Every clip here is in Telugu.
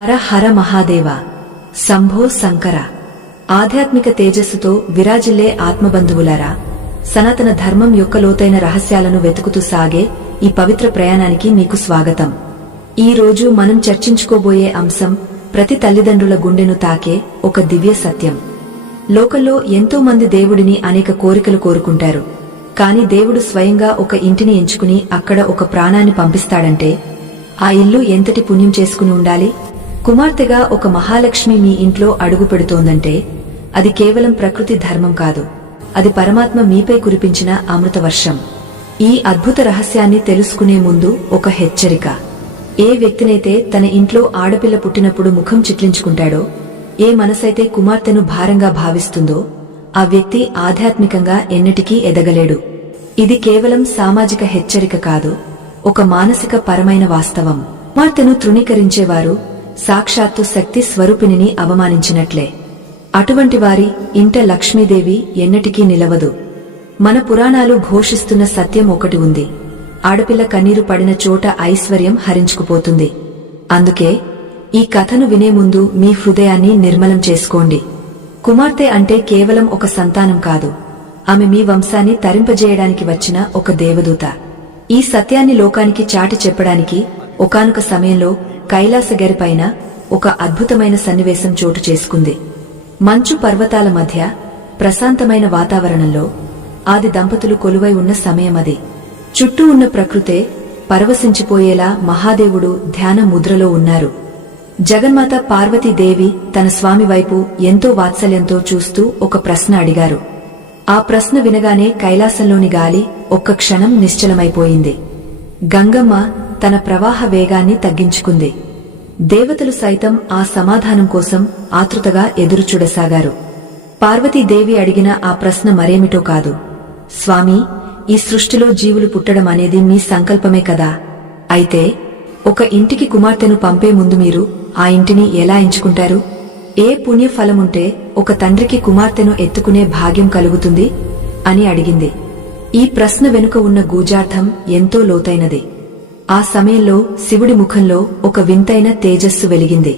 హర హర మహాదేవ శంభో శంకర. ఆధ్యాత్మిక తేజస్సుతో విరాజిల్లే ఆత్మబంధువులారా, సనాతన ధర్మం యొక్క లోతైన రహస్యాలను వెతుకుతూ సాగే ఈ పవిత్ర ప్రయాణానికి మీకు స్వాగతం. ఈ రోజు మనం చర్చించుకోబోయే అంశం ప్రతి తల్లిదండ్రుల గుండెను తాకే ఒక దివ్య సత్యం. లోకంలో ఎంతో మంది దేవుడిని అనేక కోరికలు కోరుకుంటారు. కాని దేవుడు స్వయంగా ఒక ఇంటిని ఎంచుకుని అక్కడ ఒక ప్రాణాన్ని పంపిస్తాడంటే ఆ ఇల్లు ఎంతటి పుణ్యం చేసుకుని ఉండాలి. కుమార్తెగా ఒక మహాలక్ష్మి మీ ఇంట్లో అడుగు పెడుతోందంటే అది కేవలం ప్రకృతి ధర్మం కాదు, అది పరమాత్మ మీపై కురిపించిన అమృత వర్షం. ఈ అద్భుత రహస్యాన్ని తెలుసుకునే ముందు ఒక హెచ్చరిక. ఏ వ్యక్తినైతే తన ఇంట్లో ఆడపిల్ల పుట్టినప్పుడు ముఖం చిట్లించుకుంటాడో, ఏ మనసైతే కుమార్తెను భారంగా భావిస్తుందో ఆ వ్యక్తి ఆధ్యాత్మికంగా ఎన్నటికీ ఎదగలేడు. ఇది కేవలం సామాజిక హెచ్చరిక కాదు, ఒక మానసిక పరమైన వాస్తవం. కుమార్తెను తృణీకరించేవారు సాక్షాత్తు శక్తి స్వరూపిణిని అవమానించినట్లే. అటువంటి వారి ఇంట లక్ష్మీదేవి ఎన్నటికీ నిలవదు. మన పురాణాలు ఘోషిస్తున్న సత్యం ఒకటి ఉంది: ఆడపిల్ల కన్నీరు పడిన చోట ఐశ్వర్యం హరించుకుపోతుంది. అందుకే ఈ కథను వినే ముందు మీ హృదయాన్ని నిర్మలం చేసుకోండి. కుమార్తె అంటే కేవలం ఒక సంతానం కాదు, ఆమె మీ వంశాన్ని తరింపజేయడానికి వచ్చిన ఒక దేవదూత. ఈ సత్యాన్ని లోకానికి చాటి చెప్పడానికి ఒకానొక సమయంలో కైలాసగిరిపైన ఒక అద్భుతమైన సన్నివేశం చోటు చేసుకుంది. మంచు పర్వతాల మధ్య ప్రశాంతమైన వాతావరణంలో ఆది దంపతులు కొలువై ఉన్న సమయమది. చుట్టూ ఉన్న ప్రకృతే పరవశించిపోయేలా మహాదేవుడు ధ్యాన ముద్రలో ఉన్నారు. జగన్మాత పార్వతీదేవి తన స్వామి వైపు ఎంతో వాత్సల్యంతో చూస్తూ ఒక ప్రశ్న అడిగారు. ఆ ప్రశ్న వినగానే కైలాసంలోని గాలి ఒక్క క్షణం నిశ్చలమైపోయింది. గంగమ్మ తన ప్రవాహ వేగాన్ని తగ్గించుకుంది. దేవతలు సైతం ఆ సమాధానం కోసం ఆతృతగా ఎదురుచూడసాగారు. పార్వతీదేవి అడిగిన ఆ ప్రశ్న మరేమిటో కాదు: స్వామి, ఈ సృష్టిలో జీవులు పుట్టడం అనేది మీ సంకల్పమే కదా, అయితే ఒక ఇంటికి కుమార్తెను పంపే ముందు మీరు ఆ ఇంటిని ఎలా ఎంచుకుంటారు? ఏ పుణ్యఫలముంటే ఒక తండ్రికి కుమార్తెను ఎత్తుకునే భాగ్యం కలుగుతుంది అని అడిగింది. ఈ ప్రశ్న వెనుక ఉన్న గూఢార్థం ఎంతో లోతైనది. ఆ సమయంలో శివుడి ముఖంలో ఒక వింతైన తేజస్సు వెలిగింది.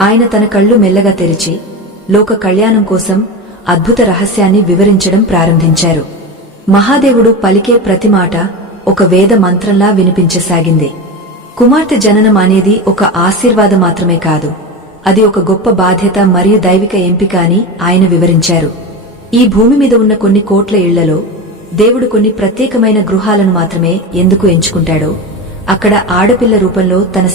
ఆయన తన కళ్ళు మెల్లగా తెరిచి లోక కళ్యాణం కోసం అద్భుత రహస్యాన్ని వివరించడం ప్రారంభించారు. మహాదేవుడు పలికే ప్రతి మాట ఒక వేద మంత్రంలా వినిపించసాగింది. కుమార్తె జననం అనేది ఒక ఆశీర్వాదం మాత్రమే కాదు, అది ఒక గొప్ప బాధ్యత మరియు దైవిక ఎంపిక అని ఆయన వివరించారు. ఈ భూమి మీద ఉన్న కొన్ని కోట్ల ఇళ్లలో దేవుడు కొన్ని ప్రత్యేకమైన గృహాలను మాత్రమే ఎందుకు ఎంచుకుంటాడో, అక్కడ ఆడపిల్ల రూపంలో తన